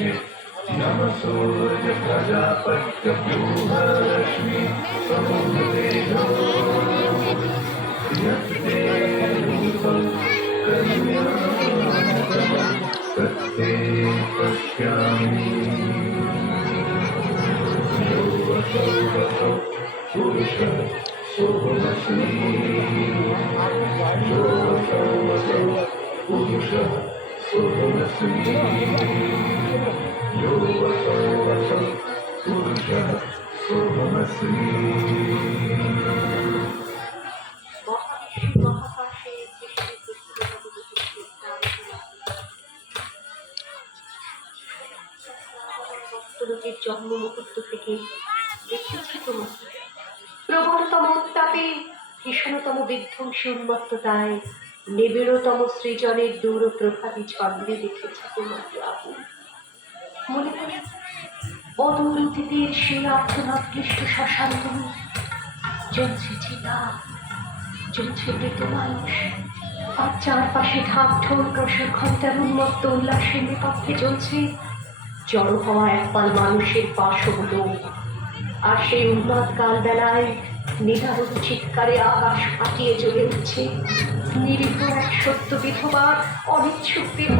नमसूर्य प्रजापत्यव्यूहरश्मि समुद्रेजो यत्ते रूपं कन्यातमं तत्ते पश्यामि यो वसौ वसौ पुरुषः सोमस्मि यो वसौ वसौ पुरुषः सोमस्मि यो वसौ वसौ पुरुषः सोमस्मि জন্ম মুহূর্ত থেকে দেখেছি তোমাকে প্রবলতম উত্তাপে ভীষণতম বিধ্বংসী উন্মত্ততায় নিবিড়তম সৃজনের দূর প্রভাবে ছন্দ্রে দেখেছি তোমাকে আগুন মনে পড়ে অদূর অতীতের সেই আত্মনাক্লিষ্ট শ্মশান তুমি জ্বলছে চিতা জ্বলছে মৃত মানুষ আর চারপাশে ঢাক ঢোল প্রসর ঘন্টার উন্মত্ত উল্লাসের নেপথ্যে চলছে জড়ো হওয়া একপাল মানুষের পাশগুলো আর সেই উন্মাদ কাল বেলায় নিদারুণ চিৎকারে আকাশ ফাটিয়ে জ্বলে উঠছে নিরীহ এক সত্য বিধবা অনিচ্ছুক দেহ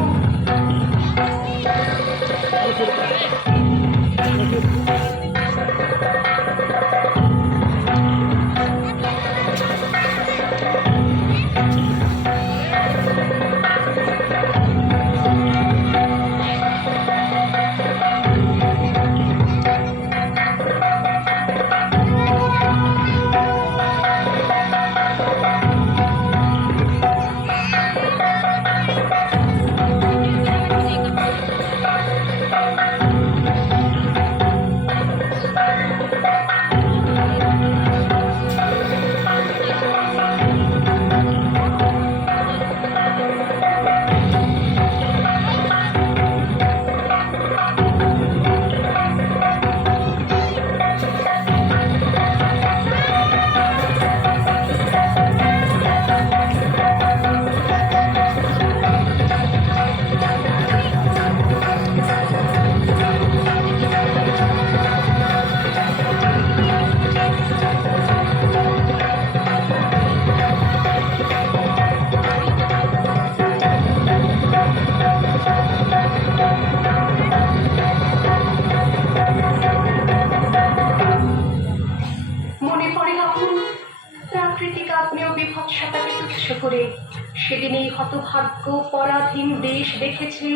সেদিনই হতভাগ্য পরাধীন দেশ দেখেছে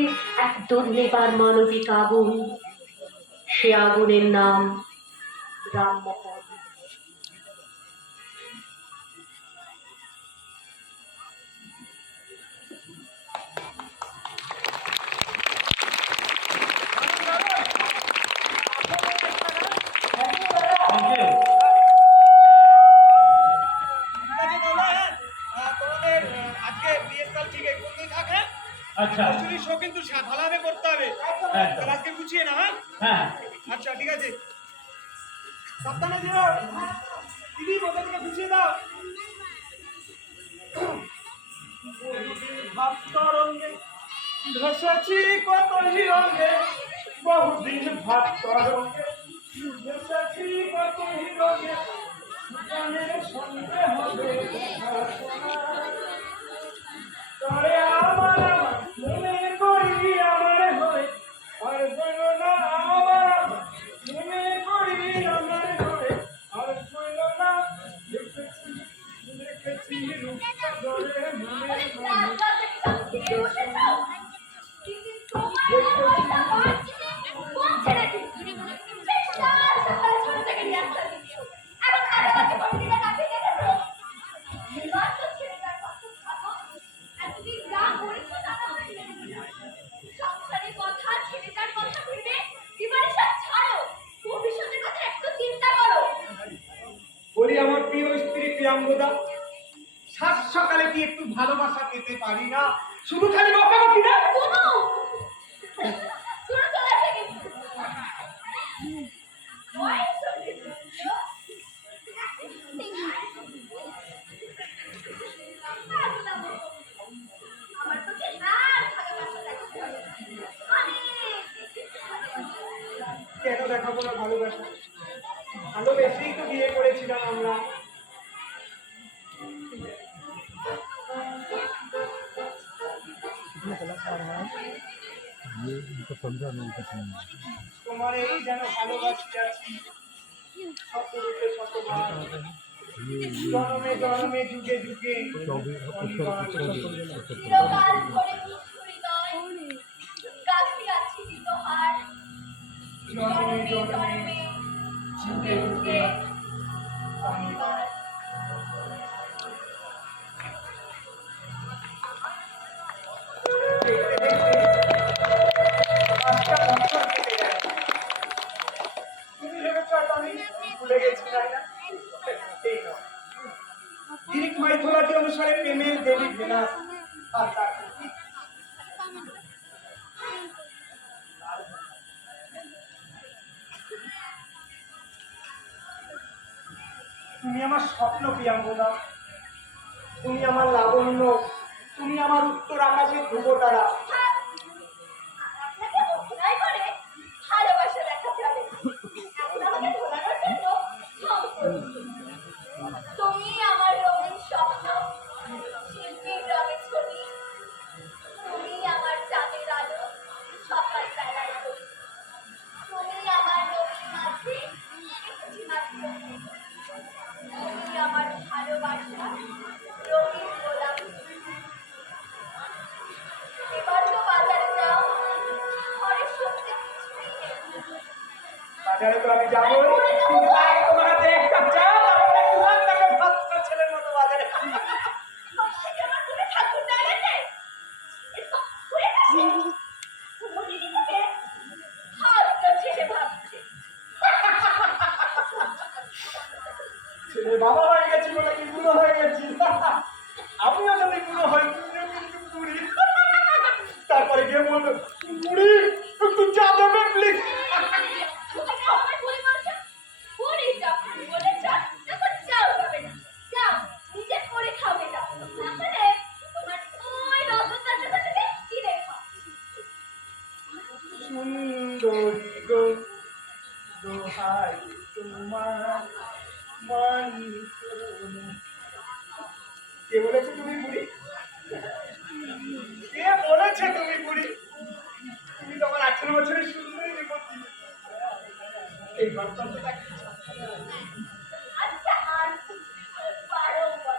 এক দুর্নিবার মানবিক আগুন সে আগুনের নাম রামমোহন আচ্ছা শো কিন্তু ভালোভাবে করতে হবে আজকে গুছিয়ে না হ্যাঁ আচ্ছা ঠিক আছে সাবধানে যেও দিদি বলতে থেকে গুছিয়ে দাও ভাব তরঙ্গে ধসেছি কত হিরঙ্গে বহুদিন ভাব তরঙ্গে ধসেছি কত হিরঙ্গে সুজানের সঙ্গে হবে তরে আমার মনে করি আমার হয়ে আর বইল না আমার মনে করি আমার হয়ে আর বইল না দেখেছি দেখেছি রূপটা ধরে মনে বলি আমার প্রিয় স্ত্রী প্রিয়াঙ্গদা সাত সকালে কি একটু ভালোবাসা পেতে পারি না শুধু খালি বকাবকি না ভালোবাসা, ভালোবেসেই তো বিয়ে করেছিলাম আমরা। তোমার এই যেন ভালোবাসি আছি শতরূপে শতবার, জন্মে জন্মে যুগে যুগে অনিবার। চিরকাল ধরে দুঃখ হৃদয়, কাছে আছি তোহার, জন্মে জন্মে জন্মে জন্মে যুগে যুগে অনিবার। দেখতে দেখতে 5টা বছর কেটে গেল। তুমি ভেবেছ হয়তো আমি ভুলে গেছি, তাই না? মোটেই নয়। গ্রিক মাইথোলজি অনুসারে প্রেমের দেবী ভেনাস আর তার প্রতীক তুমি আমার স্বপ্ন প্রিয়াঙ্গদা, তুমি আমার লাবণ্য, তুমি আমার উত্তর আকাশের ধ্রুব তারা। আপনাকে অভিনয় করে ভালোবাসা দেখা যাবে না। এখন আমাকে ভোলানোর জন্য ঢং করছি। তুমি আমার রঙিন স্বপ্ন, শিল্পীর রঙে ছবি, তুমি আমার চাঁদের আলো, সকাল বেলায় ছবি, তুমি আমার নদীর মাঝে একটি মাত্র মেঘ, তুমি আমার ভালোবাসা, রঙিন গোলাপ। এবার তো বাজারে যাও, ঘরে সত্যি কিছুই নেই। বাজারে তো আমি যাবো, কিন্তু তার আগে তোমার হাতে এক কাপ চা আর একটা তুলার টাকা ভদ্র ছেলের মতো বাজারে। সবথেকে আমার ঘরে ঠাকুর দাঁড়িয়ে নেই। এসব হয়ে গেছে। কুমুদি দিদিকে ভালো ছেলে ভাবছে। ছেলের বাবা হয়ে গেছি বলে কি বুড়ো হয়ে গেছি? আমিও যদি বুড়ো হই, তুমিও কিন্তু বুড়ি। তারপরে গিয়ে বলবো, বুড়ি একটু চা দেবে প্লিজ। তুমি আমায় বলে বলছো, বুড়ি যখন বলেছ, তখন যাও যাবে না। যাও, নিজে করে খাবে যাও। তাহলে তোমার ওই রতনদার কাছে থেকে কিনে খাও। সুন্দরী গো, দোহাই তোমার মান করুন। কে বলেছে তুমি বুড়ি? কে বলেছে তুমি বুড়ি? তুমি তো আমার 18 বছরের সুন্দরী যুবতী। এই গল্পটা কি? আচ্ছা, আর 12 বছর।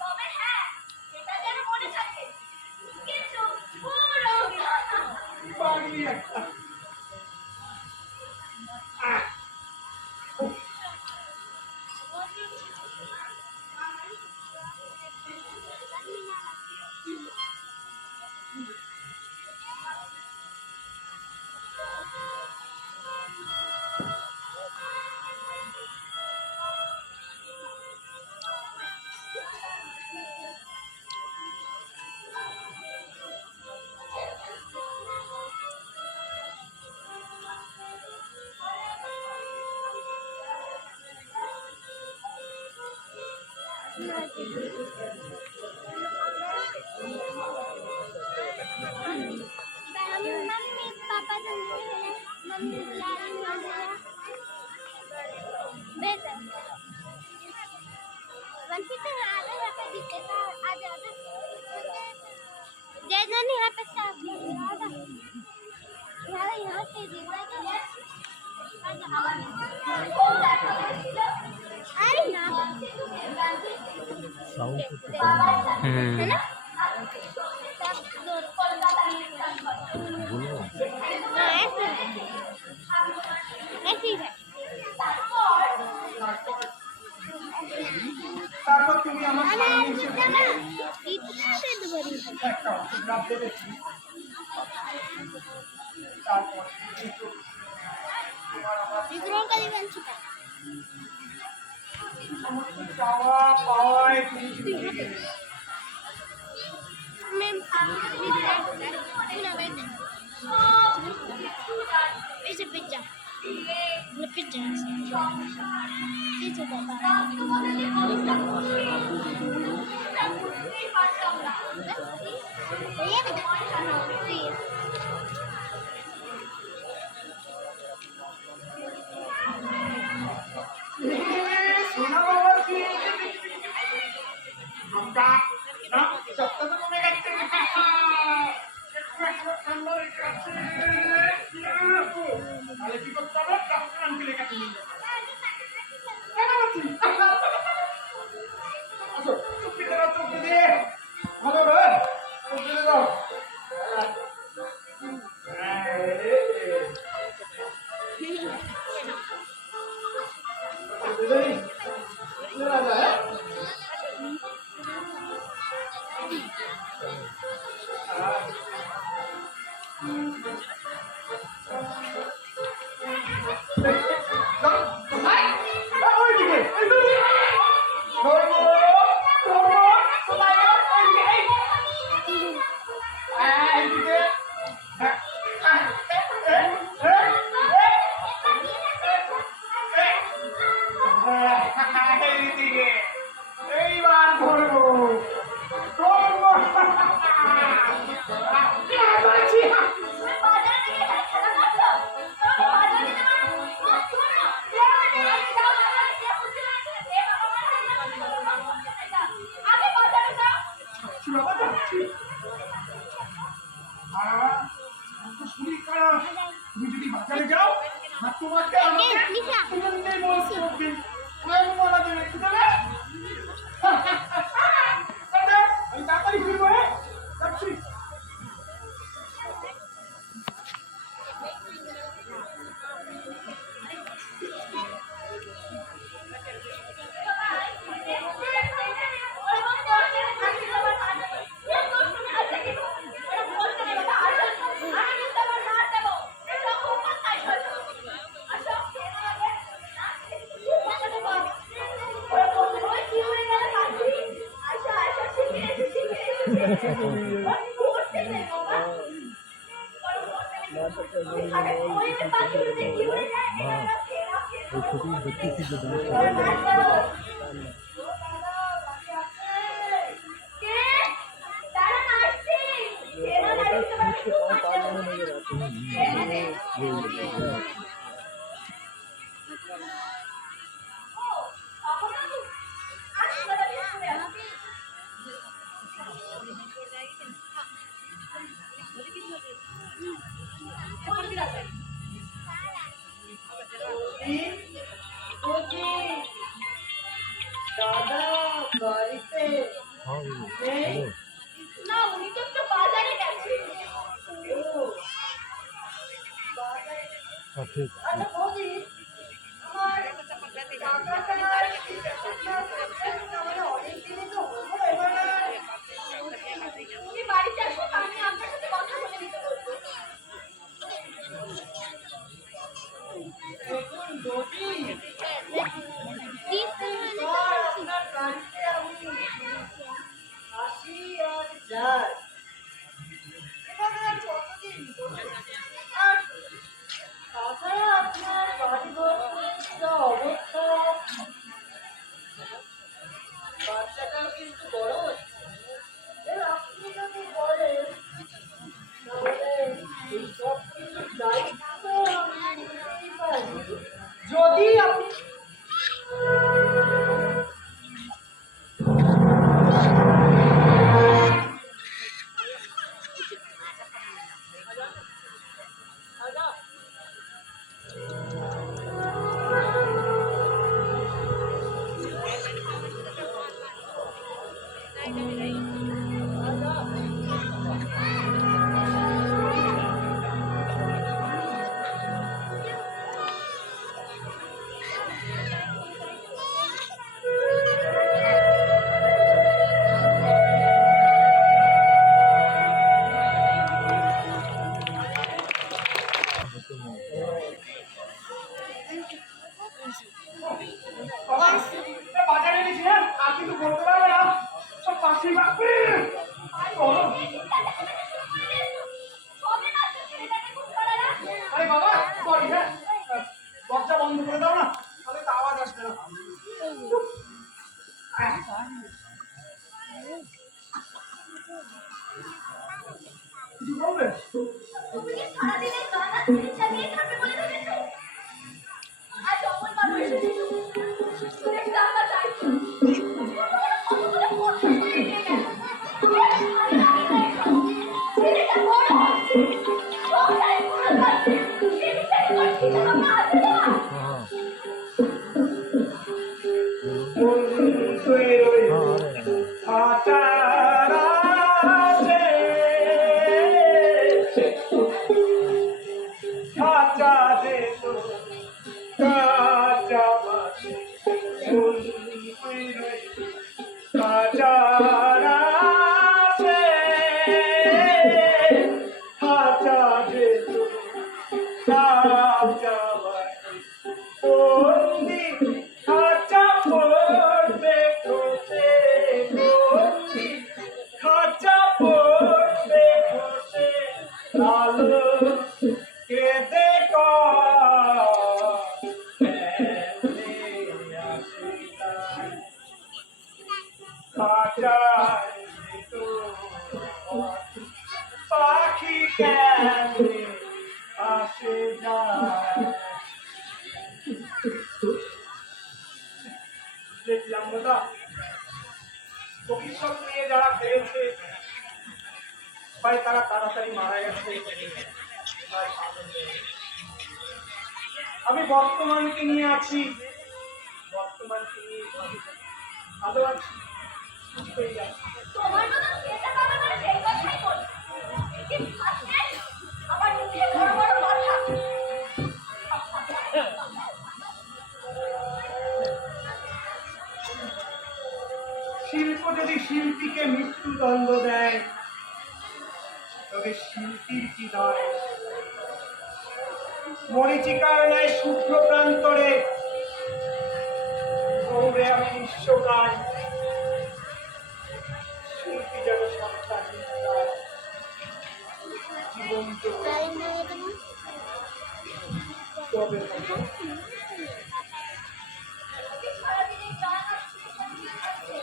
তবে হ্যাঁ, এটা যেন মনে থাকে, কিছু পুরো না। পাগলি একটা। আহ, উফ, मम्मी पापा तो मम्मी बुला रही है बेटा वंशी तो आ रहा है पे दिखे था आ जा जय जन यहाँ पे स्टाफ यहाँ से दिखा अरे ना है ना তারপর তুমি আমার সামনে এসে বললে, একটা অটোগ্রাফ দেবে please? তারপর এই তো তোমার আমার সমস্ত চাওয়া পাওয়ায় তুমি চলে গেলে। কিছুতেই পারতাম না। তোমার সাথে সোনা বাবা কি আমরা না সপ্তাহ তো কমে গেছে ঠান্ডা লেগে আছে তাহলে কি করতে হবে ডাক্তার আঙ্কেলের কাছে নিয়ে যাবো আসো চুপি দাও চুপি দিয়ে ভালো রে চুপি দাও এইবার ধরবো ধরবো বাবা যাচ্ছি শরীর খারাপ তুমি যদি বাজারে যাও আর তোমাকে আমাকে তুমি বলছো আমি বলা দেবে কি দেবে আমি তাড়াতাড়ি ফিরবো যাচ্ছি দাদা বাড়িতে না উনি তো একটু বাজারে গেছে। আচ্ছা বৌদি আমার টাকাটা অনেক দিনই তো হলো এবার তুমি বাড়িতে আসো আমি আপনার সাথে কথা বলে নিতে বলবো। দেখুন বৌদি আপনার বাড়িতে আমি আসি আর যাই এভাবে আর কতদিন আর তাছাড়া আপনার বাড়ি ঘর যা অবস্থা বাচ্চাটাও কিন্তু বড় আপনি যদি বলেন তাহলে এই সব কিছু দায়িত্ব আমি নিতেই পারি যদি আপনি কিছু বলবে? তুমি কি সারাদিন এই গান আর সিরিজ চালিয়ে থাকবে বলে ভেবেছো? আজ অমলবাবু এসেছিল। সুরেশ টাকা চাইছে। কতগুলো কথা শুনে নিয়ে গেল। বেশ ভালো লাগে এসব। ছেলেটা বড় হচ্ছে। সংসারে পুরো যাচ্ছে। সেই বিষয়ে তোমার চিন্তা ভাবনা আছে তোমার? পাখি কেমনে আসে যায়। দেখলাম দাদা ভবিষ্যৎ নিয়ে যারা ভেবেছে ভাই তারা তাড়াতাড়ি মারা গেছে। আমি বর্তমানকে নিয়ে আছি, বর্তমানকে নিয়ে ভালো আছি, সুস্থই আছি। তোমার মতো খেতে পাবে বলে সেই কথাই বলি। কিন্তু আজকে আমার মুখে বড় বড় কথা। শিল্প যদি শিল্পীকে মৃত্যুদণ্ড দেয় তবে শিল্পীর কি দায়? মরীচিকার ন্যায় শুভ্র প্রান্তরে দৌড়ে আমি নিঃস্বকায়, শিল্পী যেন সন্তান জীবন তবে হবে। সারাদিন এই গান আর সিরিজ চালিয়ে থাকবে।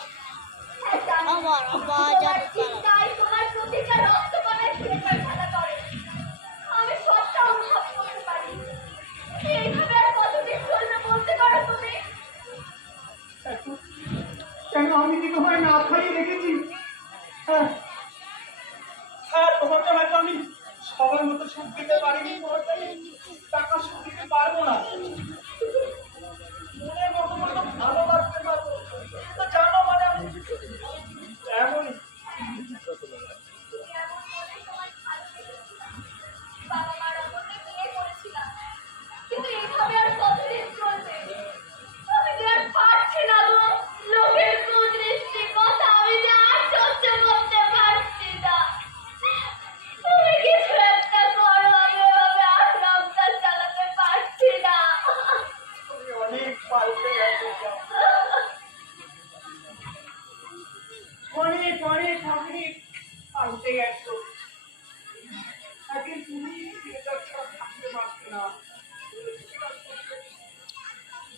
হ্যাঁ, জানি। আমার আবার তোমার যাবে চিন্তায় তোমার প্রতিটা রক্তকণায় ফেরফার খেলা করে। আমি সবটা অনুভব করতে পারি। এইভাবে আর কতদিন চলবে বলতে পারো তুমি? কেন আমি কি তোমায় না খাইয়ে রেখেছি? হ্যাঁ হ্যাঁ, তোমাকে হয়তো আমি সবার মতো সুখ দিতে পারিনি, তোমাকে আমি টাকা সুখ দিতে পারবো না, মনের মতো মতো ভালোবাসতে পারবো। তুমি তো জানো মানে আমি এমনই। তুমি এমন বলে তোমায় ভালোবেসেছি। বাবা মারা বলে বিয়ে করেছিলাম। কিন্তু এইভাবে আর কতদিন চলবে? আমি যে আর পারছি না গো। লোকের কুদৃষ্টি কথা আমি যে আর সহ্য করতে পারছি না। তুমি কিছু একটা করো, আমি এভাবে আর সংসার চালাতে পারছি না। তুমি অনেক পাল্টে গেছো, অনেক অনেক অনেক পাল্টে গেছো। একদিন তুমি এটা ছাড়া থাকতে পারছো না।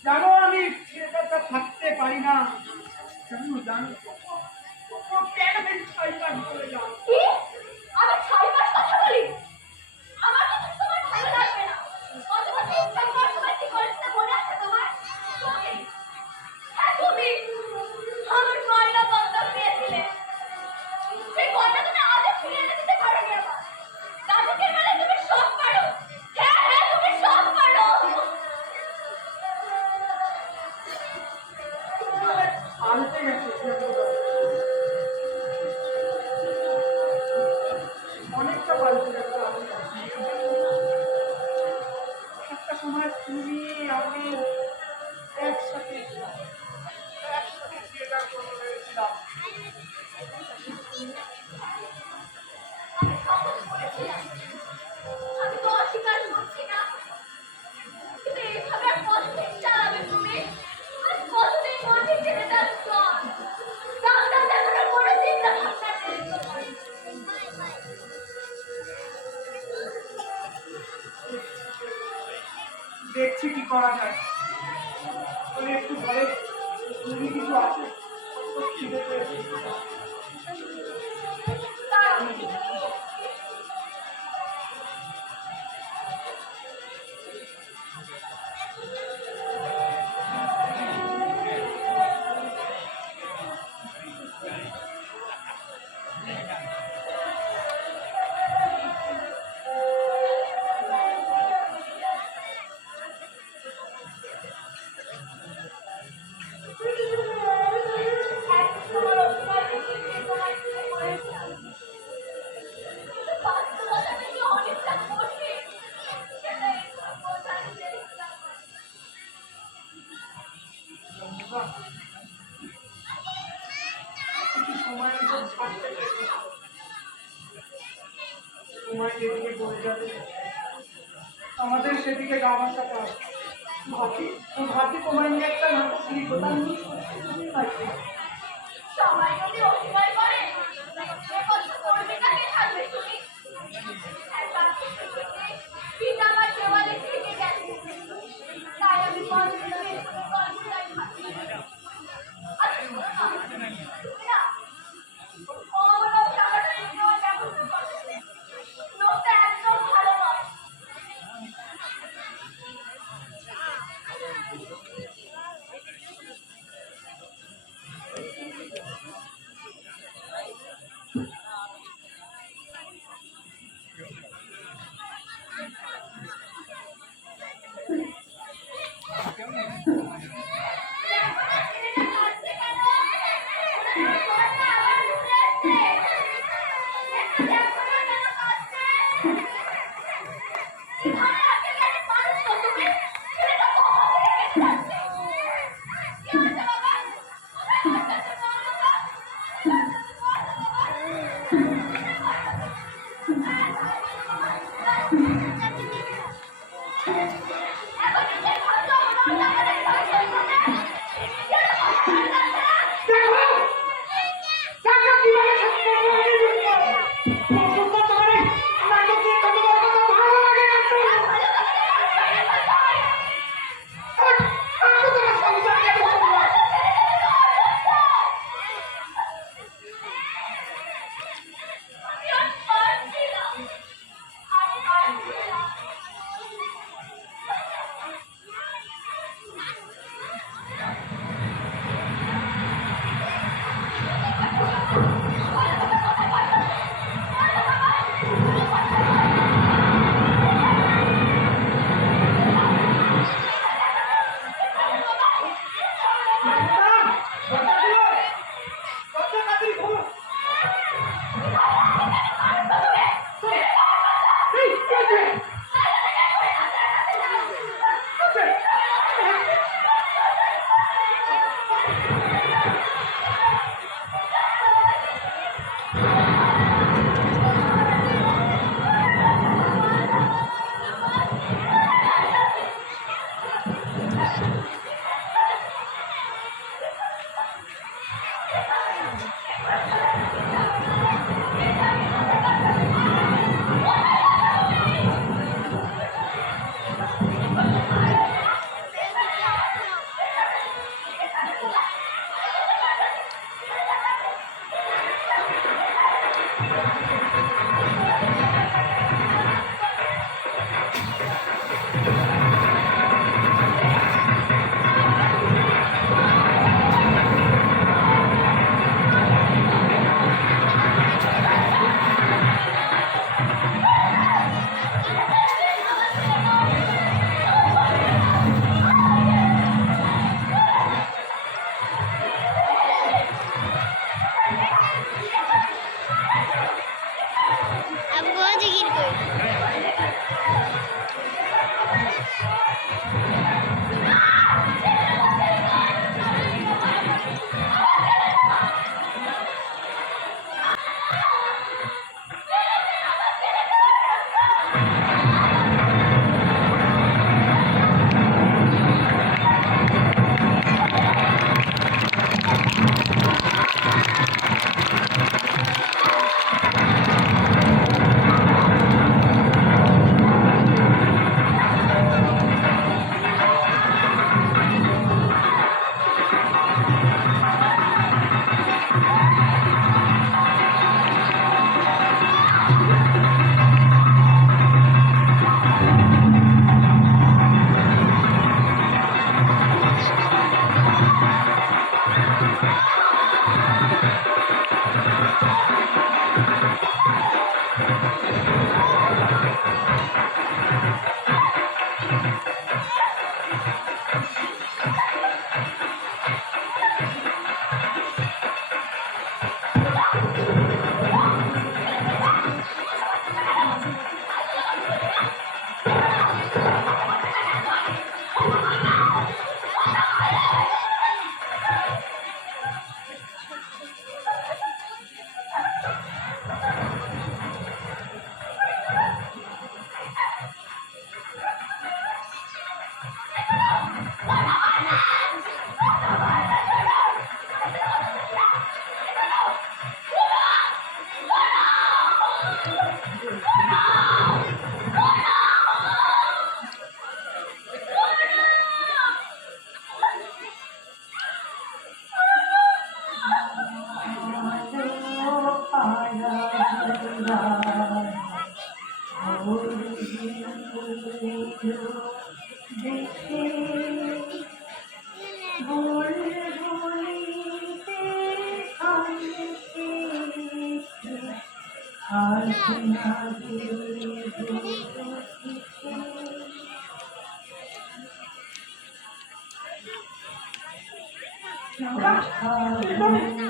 জানো আমি থিয়েটারটা থাকতে পারি না, জানো জানো কেন আমি ছয়বার বলে যাও। কি? আমি ছয়বার কথা বলি? আমার কথা তোমার ভালো লাগবে না। অথবা তিনবার পর তোমার কি করেছিলে মনে আছে তোমার? তুমি, হ্যাঁ তুমি আমার গয়না বন্ধক দিয়েছিলে। সেই গয়না তুমি আজও ফিরিয়ে এনে দিতে পারোনি আমার। নাটকের বেলায় তুমি সব পারো। হ্যাঁ হ্যাঁ, তুমি সব পারো। পাল্টে গেছো, অনেকটা পাল্টে গেছো। একটা সময় তুমি আমি একসাথে একসাথে থিয়েটার করতে পেরেছিলাম। আমি তখন বলেছিলাম, আমি তো অস্বীকার করছি না। কিন্তু এইভাবে আর কতদিন চালাবে তুমি? আর কতদিন মাঠে ছেড়ে যাচ্ছ? ডাক্তার দেখানোর কোনো চিন্তা ভাবনা নেই তোমার। দেখছি কি করা যায়। তুমি একটু ঘরে তুমি কিছু আছে? খিদে পেয়েছে। দাঁড়াও, সময় যেদিকে বয়ে যাবে আমাদের সেদিকে গা ভাসাতে হবে। ভাবি ভাবি তোমার নিয়ে একটা নাটক লিখো, তার নিয়ে সবাই যদি অভিনয় করে এবছর করবে কাকে থাকবে তুমি? একবার পিতা আমার দেওয়ালে থেকে গেছে, তাই আমি মানুষের গল্পটাই ভাবি। আচ্ছা শোনো না, তুমি না অমূল্য টাকাটা নেওয়ার ব্যবস্থা করছে, লোকটা একদম ভালো নয়।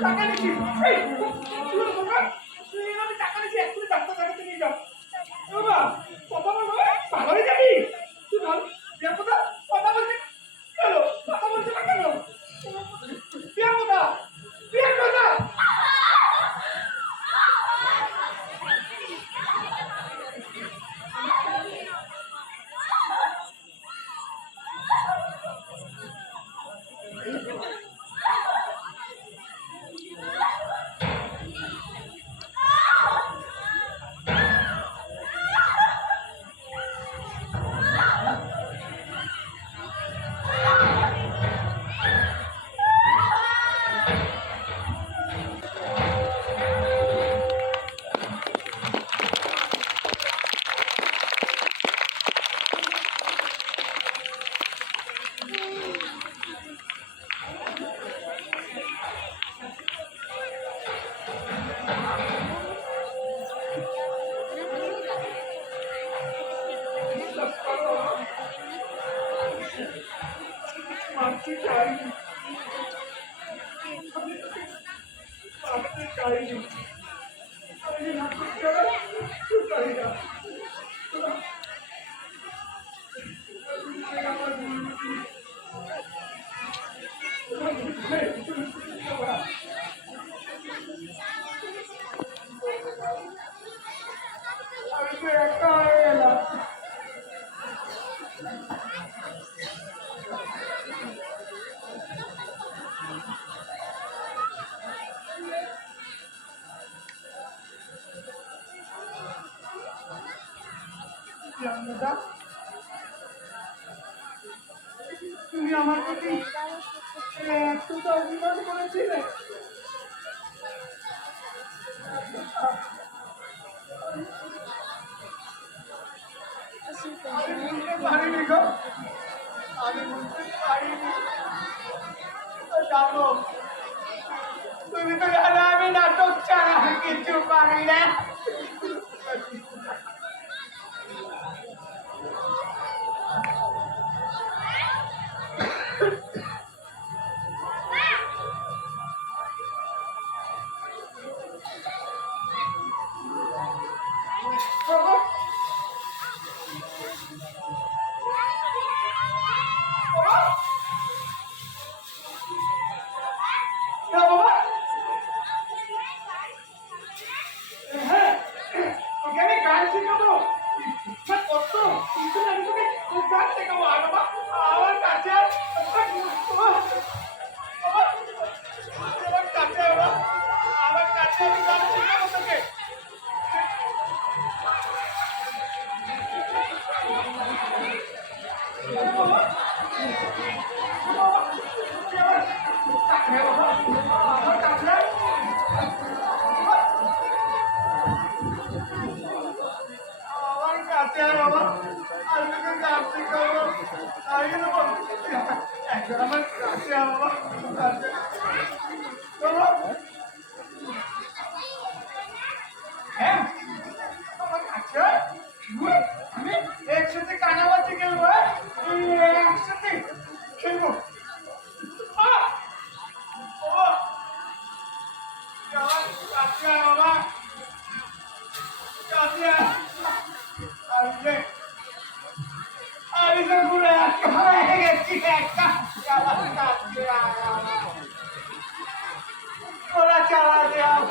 টাকা নিচ্ছি এই কি হলো বাবা তুই আমি টাকা নিচ্ছি এক্ষুনি ডাক্তার দেখাতে নিয়ে যাও বাবা কথা বলো ভালো হয়ে যাবি তুই বল দেবতা কথা বলছিস কেন কথা বলছিস না কেন দেবতা দেবতা মারতে চাইনি মারতে চাইনি আমি নাটক করা চাই না আমি তো একা হয়ে গেলাম তুমি আমার প্রতি এতটা অভিমান করেছিলে আমি বুঝতে পারিনি গো আমি বুঝতে পারিনি জানো তুমি তো জানো আমি নাটক ছাড়া কিছু পারি না একসাথে কানাবাজি খেলবো একসাথে খেলবো বাবা আমি তো ঘুরে হয়ে গেছি একটা ওরা চালা দেওয়া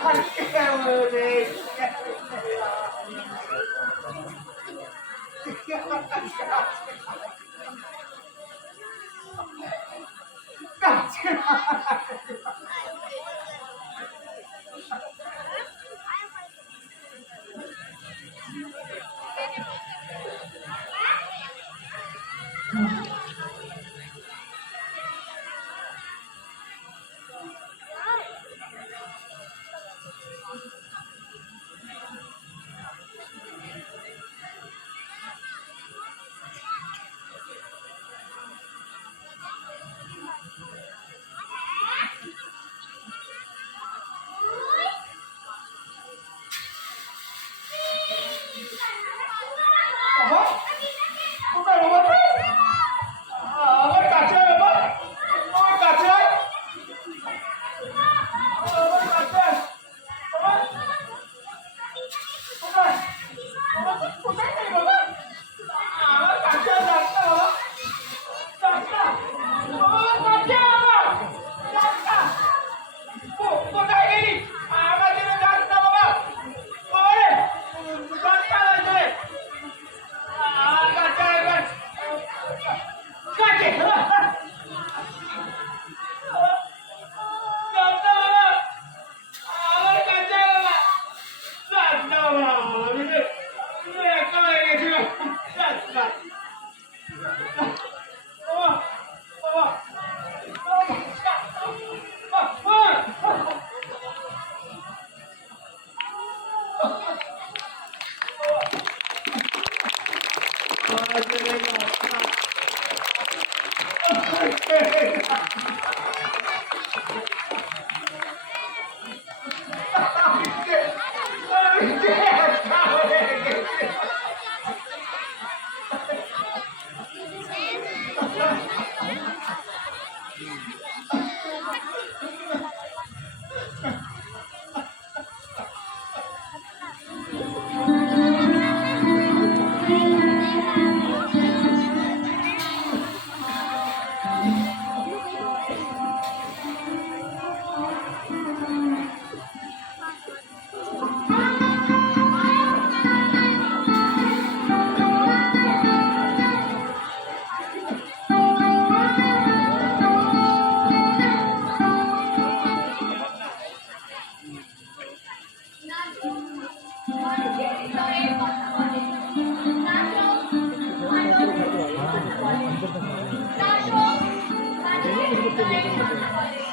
বাবা কোথায় বাবা তুই? আমার কাছে আয় বাবা, আমার কাছে আয়, আমার কাছে আয় বাবা, কোথায় বাবা, কোথায় নেই বাবা, আমার কাছে আয়, ডাক্তার বাবা, ডাক্তার বাবা, কাছে আয় বাবা, ডাক্তার কোথায় গেলি, আমার জন্য ডাক্তার বাবা, বাবা রে, ডাক্তার লাগবে, আমার কাছে আয় এবার, কাছে ডাক্তার বাবা, আমার কাছে আয় বাবা, ডাক্তার বাবা, আমি একা হয়ে গেছি ডাক্তার বাবা, বাবা, নাচো, মানুষের হৃদয়ের কথা বলে। নাচো, আনন্দের কথা বলে। নাচো, মানুষের হৃদয়ের কথা বলে।